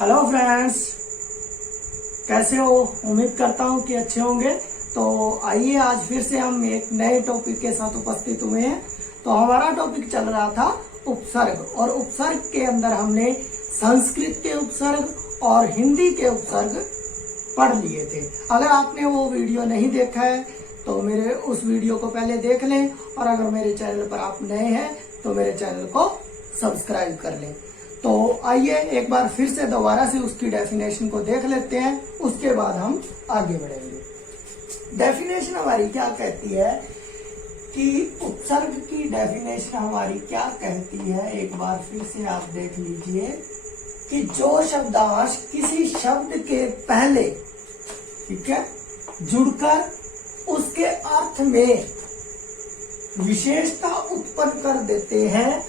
Hello friends, कैसे हो? उम्मीद करता हूँ कि अच्छे होंगे। तो आइए आज फिर से हम एक नए टॉपिक के साथ उपस्थित हुए हैं। तो हमारा टॉपिक चल रहा था उपसर्ग, और उपसर्ग के अंदर हमने संस्कृत के उपसर्ग और हिंदी के उपसर्ग पढ़ लिए थे। अगर आपने वो वीडियो नहीं देखा है तो मेरे उस वीडियो को पहले देख लें, और अगर मेरे चैनल पर आप नए हैं तो मेरे चैनल को सब्सक्राइब कर लें। तो आइए एक बार फिर से दोबारा से उसकी डेफिनेशन को देख लेते हैं, उसके बाद हम आगे बढ़ेंगे। डेफिनेशन हमारी क्या कहती है कि उपसर्ग की डेफिनेशन हमारी क्या कहती है, एक बार फिर से आप देख लीजिए कि जो शब्दांश किसी शब्द के पहले, ठीक है, जुड़कर उसके अर्थ में विशेषता उत्पन्न कर देते हैं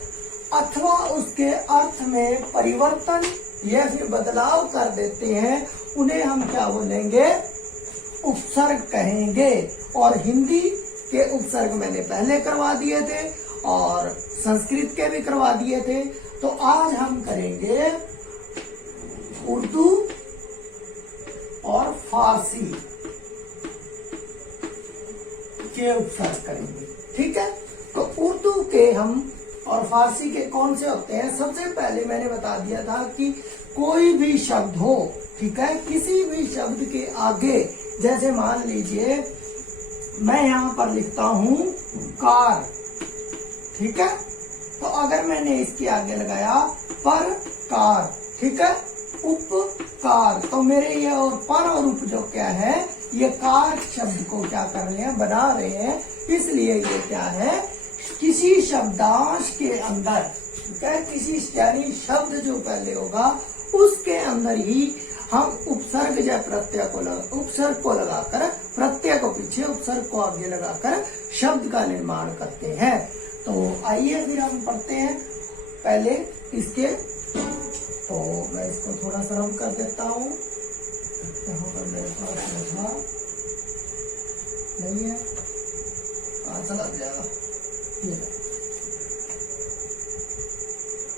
अथवा उसके अर्थ में परिवर्तन या फिर बदलाव कर देते हैं, उन्हें हम क्या बोलेंगे? उपसर्ग कहेंगे। और हिंदी के उपसर्ग मैंने पहले करवा दिए थे और संस्कृत के भी करवा दिए थे। तो आज हम करेंगे उर्दू और फारसी के उपसर्ग करेंगे, ठीक है। तो उर्दू के हम और फारसी के कौन से होते हैं? सबसे पहले मैंने बता दिया था कि कोई भी शब्द हो, ठीक है, किसी भी शब्द के आगे, जैसे मान लीजिए मैं यहां पर लिखता हूं कार, ठीक है, तो अगर मैंने इसके आगे लगाया पर कार, ठीक है, उपकार, तो मेरे ये और पर और उप जो क्या है, ये कार शब्द को क्या कर रहे हैं? बना रहे हैं। इसलिए ये क्या है? किसी शब्दांश के अंदर, ठीक है, किसी यानी शब्द जो पहले होगा उसके अंदर ही हम उपसर्ग या प्रत्यय को उपसर्ग को लगाकर, प्रत्यय को पीछे उपसर्ग को आगे लगाकर शब्द का निर्माण करते हैं। तो आइए फिर हम पढ़ते हैं पहले इसके। तो मैं इसको थोड़ा सा रब कर देता हूँ, यहाँ पर मेरे पास नहीं है, कहाँ चला गया?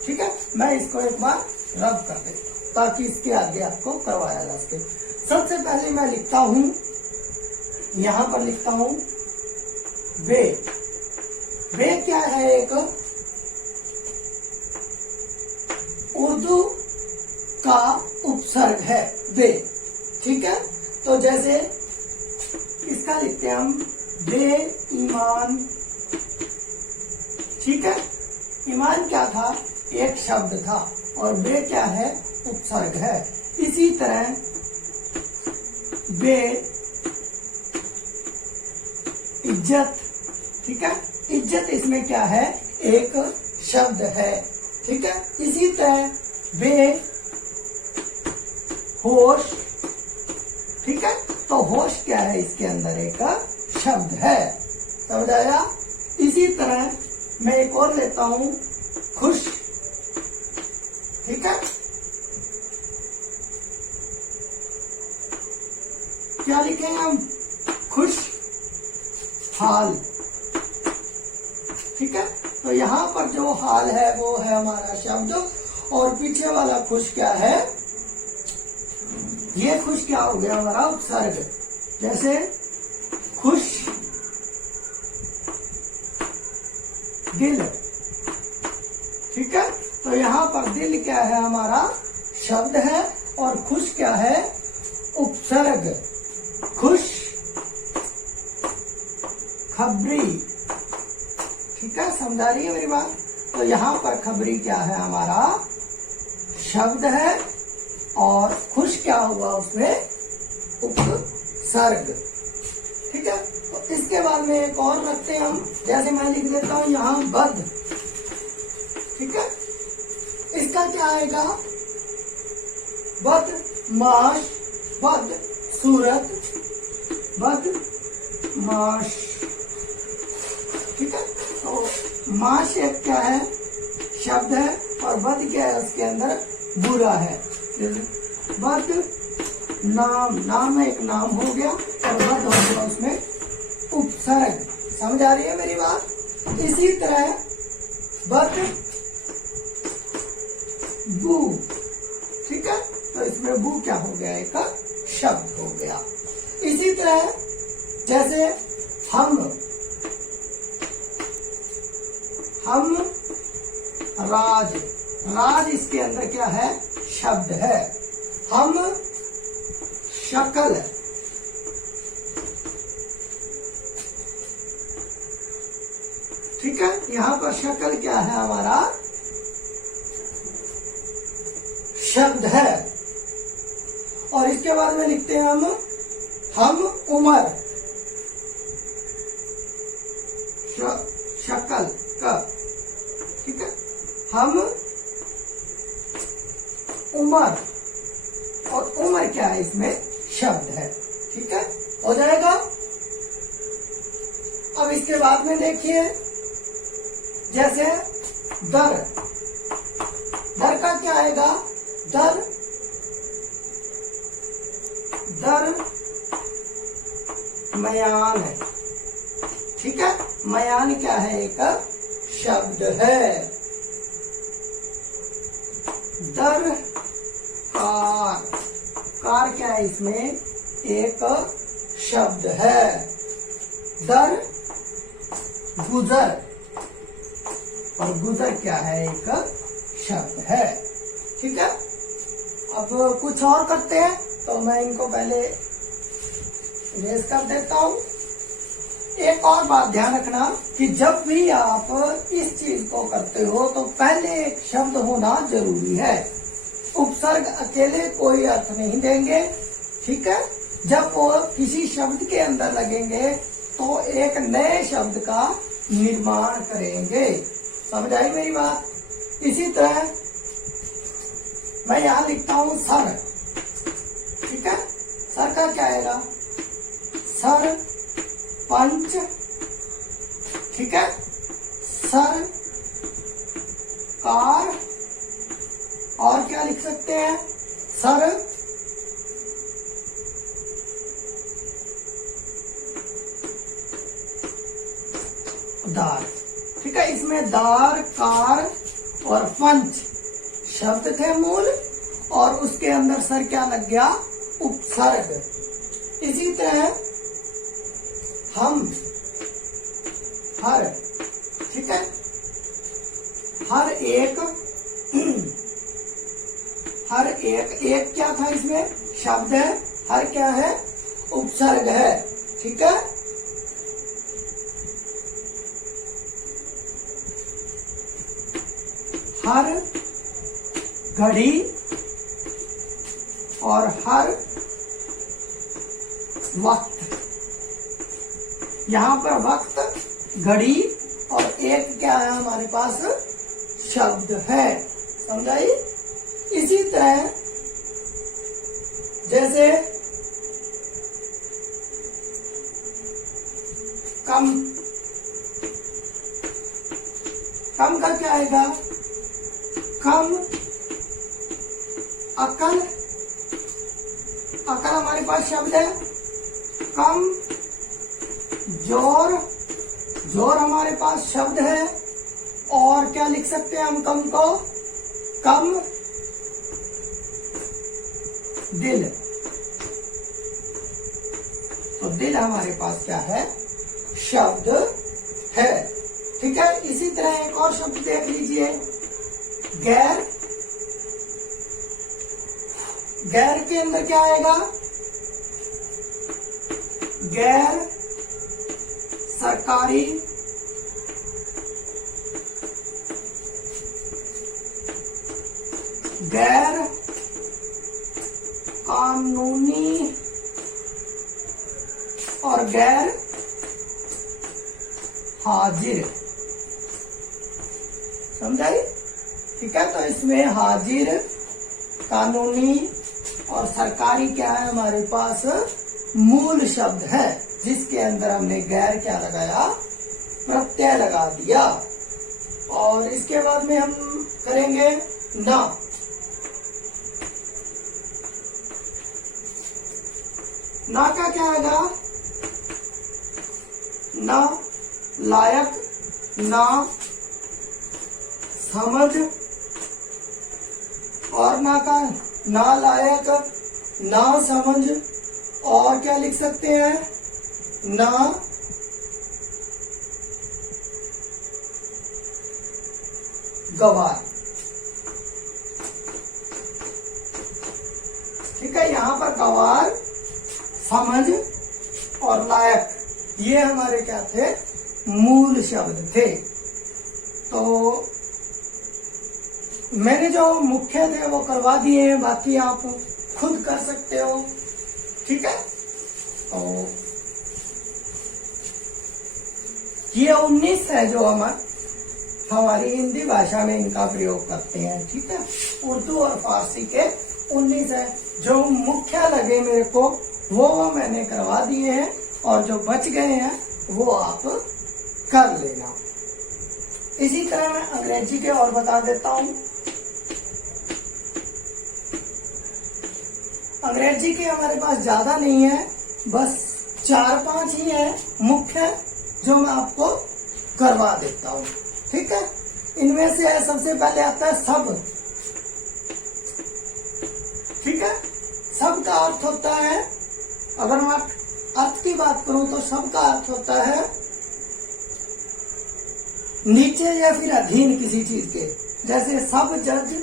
ठीक है, मैं इसको एक बार रब कर देता हूं ताकि इसके आगे आपको करवाया जा सके। सबसे पहले मैं लिखता हूं, यहां पर लिखता हूं वे। वे क्या है? एक उर्दू का उपसर्ग है वे, ठीक है। तो जैसे इसका लिखते हैं हम बेईमान, ठीक है। ईमान क्या था? एक शब्द था, और बे क्या है? उपसर्ग है। इसी तरह बे इज्जत, ठीक है, इज्जत इसमें क्या है? एक शब्द है, ठीक है। इसी तरह बे होश, ठीक है, तो होश क्या है? इसके अंदर एक शब्द है, समझ आया? इसी तरह मैं एक और लेता हूं खुश, ठीक है, क्या लिखेंगे हम? खुश हाल, ठीक है। तो यहां पर जो हाल है वो है हमारा शब्द, और पीछे वाला खुश क्या है? ये खुश क्या हो गया? हमारा उपसर्ग। जैसे खुश दिल, ठीक है, तो यहाँ पर दिल क्या है? हमारा शब्द है, और खुश क्या है? उपसर्ग। खुश खबरी, ठीक है, समझा रही है मेरी बात? तो यहाँ पर खबरी क्या है? हमारा शब्द है, और खुश क्या हुआ? उसमें उपसर्ग, ठीक है। तो इसके बाद में एक और रखते हैं हम, जैसे मैं लिख देता हूं यहाँ बद, ठीक है, इसका क्या आएगा? बद माश, बद सूरत, बद माश, ठीक है। तो माश एक क्या है? शब्द है, और बद क्या है? उसके अंदर बुरा है। बद नाम, नाम एक नाम हो गया, और बद हो गया उसमें उपसर्ग। समझ आ रही है मेरी बात? इसी तरह बद बू, ठीक है, तो इसमें बू क्या हो गया, एक शब्द हो गया। इसी तरह जैसे हम राज, राज इसके अंदर क्या है, शब्द है। हम शक्ल, ठीक है, यहां पर शक्ल क्या है, हमारा शब्द है। और इसके बाद में लिखते हैं हम उमर, शक्ल का, ठीक है, हम उमर, और उमर क्या है, इसमें शब्द है, ठीक है, हो जाएगा। अब इसके बाद में देखिए जैसे दर, दर का क्या आएगा, दर, दर मयान है, ठीक है, मयान क्या है, एक शब्द है। दर कार, कार क्या है, इसमें एक शब्द है। दर गुजर, और गुजर क्या है, एक शब्द है, ठीक है। अब कुछ और करते हैं, तो मैं इनको पहले इरेज कर देता हूं। एक और बात ध्यान रखना कि जब भी आप इस चीज को करते हो तो पहले एक शब्द होना जरूरी है। उपसर्ग अकेले कोई अर्थ नहीं देंगे, ठीक है। जब वो किसी शब्द के अंदर लगेंगे तो एक नए शब्द का निर्माण करेंगे। समझ आई मेरी बात। इसी तरह मैं यहां लिखता हूं सर, ठीक है। सर का क्या आएगा, सर पंच, ठीक है, सर कार, और क्या लिख सकते हैं, सर दार, ठीक है। इसमें दार, कार और पंच शब्द थे मूल, और उसके अंदर सर क्या लग गया, उपसर्ग। इसी तरह हम हर, ठीक है, हर एक, हर एक क्या था, इसमें शब्द है, हर क्या है, उपसर्ग है, ठीक है। हर घड़ी और हर वक्त, यहां पर वक्त, घड़ी और एक क्या है हमारे पास, शब्द है। समझाई। इसी तरह जैसे कम, कम का क्या आएगा, कम अकल, अकल हमारे पास शब्द है। कम जोर, जोर हमारे पास शब्द है। और क्या लिख सकते हैं हम कम को, कम दिल, तो दिल हमारे पास क्या है, शब्द है, ठीक है। इसी तरह एक और शब्द देख लीजिए, गैर, गैर के अंदर क्या आएगा, गैर सरकारी, गैर कानूनी और गैर हाजिर। समझाई, ठीक है। तो इसमें हाजिर, कानूनी और सरकारी क्या है हमारे पास, मूल शब्द है, जिसके अंदर हमने गैर क्या लगाया, प्रत्यय लगा दिया। और इसके बाद में हम करेंगे ना, ना का क्या आएगा, ना लायक, ना समझ, और ना का ना लायक, ना समझ, और क्या लिख सकते हैं, ना गवार। ठीक है, यहां पर गवार, समझ और लायक, ये हमारे क्या थे, मूल शब्द थे। तो मैंने जो मुख्य थे वो करवा दिए हैं, बाकी आप खुद कर सकते हो। ठीक है, तो ये 19 है जो हमारी हिंदी भाषा में इनका प्रयोग करते हैं। ठीक है, उर्दू और फारसी के 19 है। जो मुख्य लगे मेरे को वो मैंने करवा दिए हैं, और जो बच गए हैं वो आप कर लेना। इसी तरह मैं अंग्रेजी के और बता देता हूं। अंग्रेजी के हमारे पास ज्यादा नहीं है, बस 4-5 ही है मुख्य, जो मैं आपको करवा देता हूं। ठीक है, इनमें से सबसे पहले आता है सब। ठीक है, सब का अर्थ होता है, अगर मैं अर्थ की बात करूं तो सब का अर्थ होता है नीचे या फिर अधीन किसी चीज के। जैसे सब जज,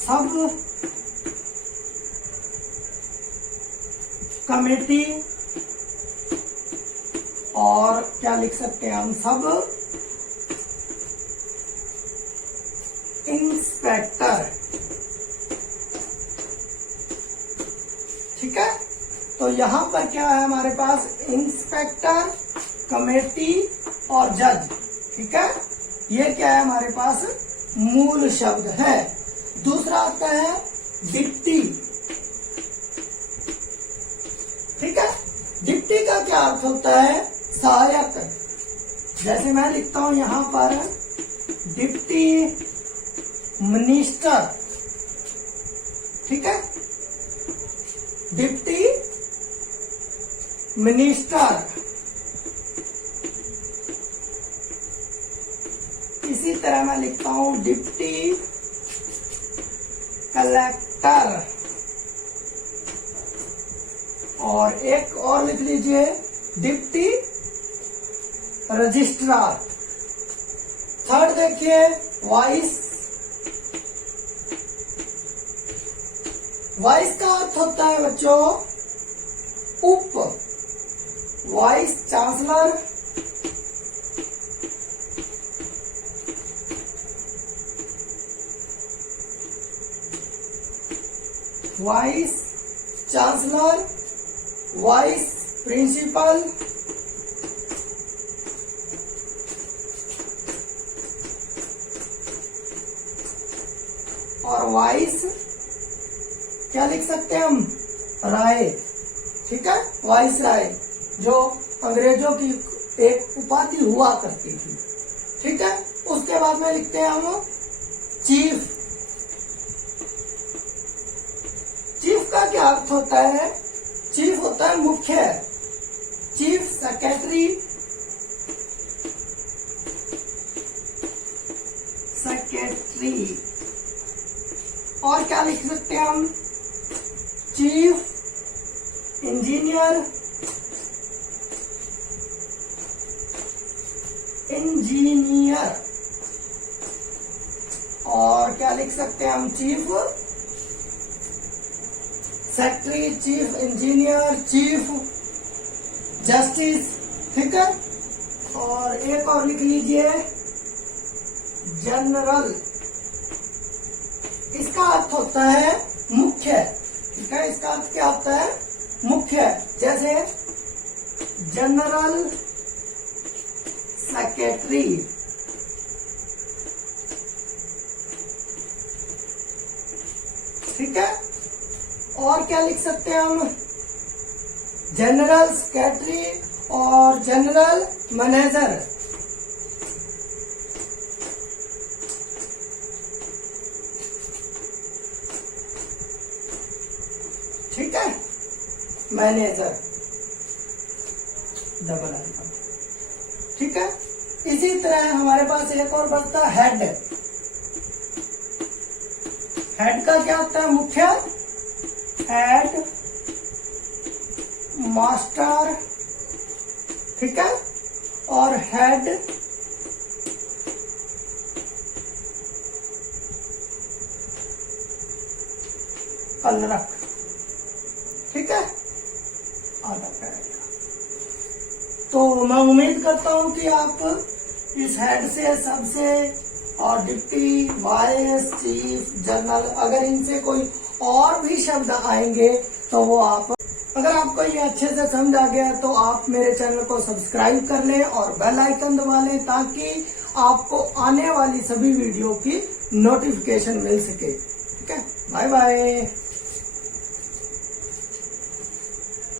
सब कमेटी, और क्या लिख सकते हैं हम, सब इंस्पेक्टर। ठीक है, तो यहां पर क्या है हमारे पास, इंस्पेक्टर, कमेटी और जज। ठीक है, ये क्या है हमारे पास, मूल शब्द है। दूसरा आता है डिप्टी। ठीक है, डिप्टी का क्या अर्थ होता है, सहायक। जैसे मैं लिखता हूं यहां पर डिप्टी मिनिस्टर। ठीक है, डिप्टी मिनिस्टर। इसी तरह मैं लिखता हूं डिप्टी कलेक्टर, और एक और लिख लीजिए डिप्टी रजिस्ट्रार। थर्ड देखिए वाइस। वाइस का अर्थ होता है बच्चों उप। Vice chancellor, vice chancellor, vice principal, और वाइस क्या लिख सकते हैं हम, राय। ठीक है, वाइस राय जो अंग्रेजों की एक उपाधि हुआ करती थी। ठीक है, उसके बाद में लिखते हैं हम चीफ। चीफ का क्या अर्थ होता है, चीफ होता है मुख्य। चीफ सेक्रेटरी, सेक्रेटरी, और क्या लिख सकते हैं हम, चीफ इंजीनियर, इंजीनियर, और क्या लिख सकते हैं हम, chief secretary, chief engineer, chief justice. ठीक है, और एक और लिख लीजिए जनरल। इसका अर्थ होता है मुख्य। ठीक है, इसका अर्थ क्या होता है, मुख्य। जैसे जनरल सेक्रेटरी। ठीक है, और क्या लिख सकते हैं हम, जनरल सेक्रेटरी और जनरल मैनेजर। ठीक है, मैनेजर डबल आइकन। ठीक है, इसी तरह हमारे पास एक और बचता हेड। हेड का क्या होता है? मुख्य, हेड, मास्टर, ठीक है, और हेड कलरक, ठीक है, आधा पैराग्राफ। तो मैं उम्मीद करता हूं कि आप इस हेड से सबसे और डिप्टी, वाइस, चीफ, जनरल, अगर इनसे कोई और भी शब्द आएंगे तो वो आप, अगर आपको ये अच्छे से समझ आ गया तो आप मेरे चैनल को सब्सक्राइब कर लें और बेल आइकन दबा लें ताकि आपको आने वाली सभी वीडियो की नोटिफिकेशन मिल सके। ठीक है, बाय बाय।